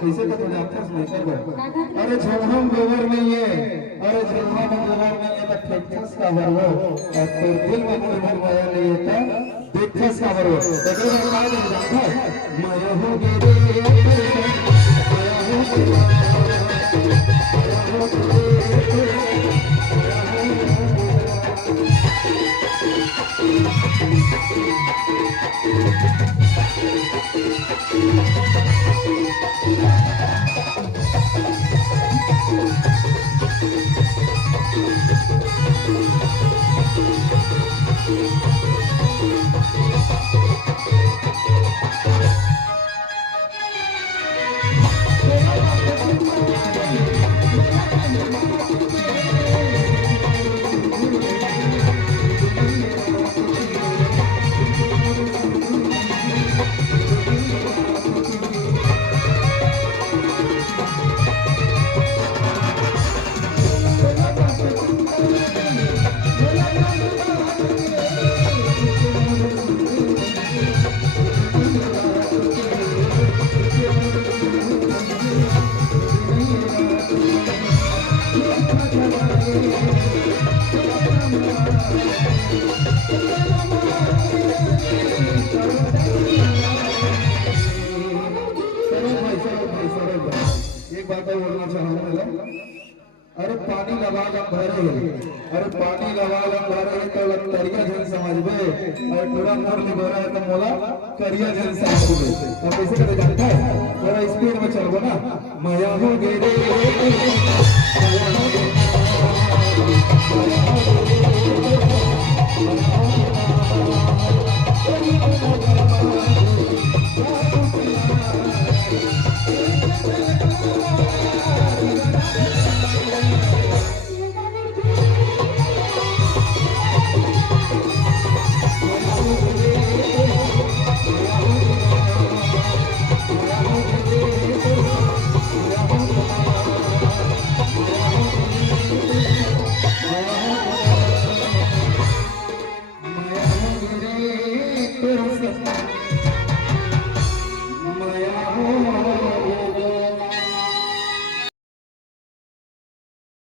कैसे का तुझे अभ्यास नहीं कर रहा अरे झमझम गोबर नहीं है अरे झमझम गोबर नहीं है तो फेक्टस का वर्वो और तो दिल में कोई भरवाया नहीं है तो फेक्टस का वर्वो देखो मैं क्या नहीं जानता माया हो गे अरे पानी लगा भरे अरे पानी लगा भरे तो करिया जन समझबे और थोड़ा मोर ले भरा है तो मोला करिया जन समझबे अब कैसे करे जानता है थोड़ा स्पीड में चलबो ना माया हो गे रे माया हो गे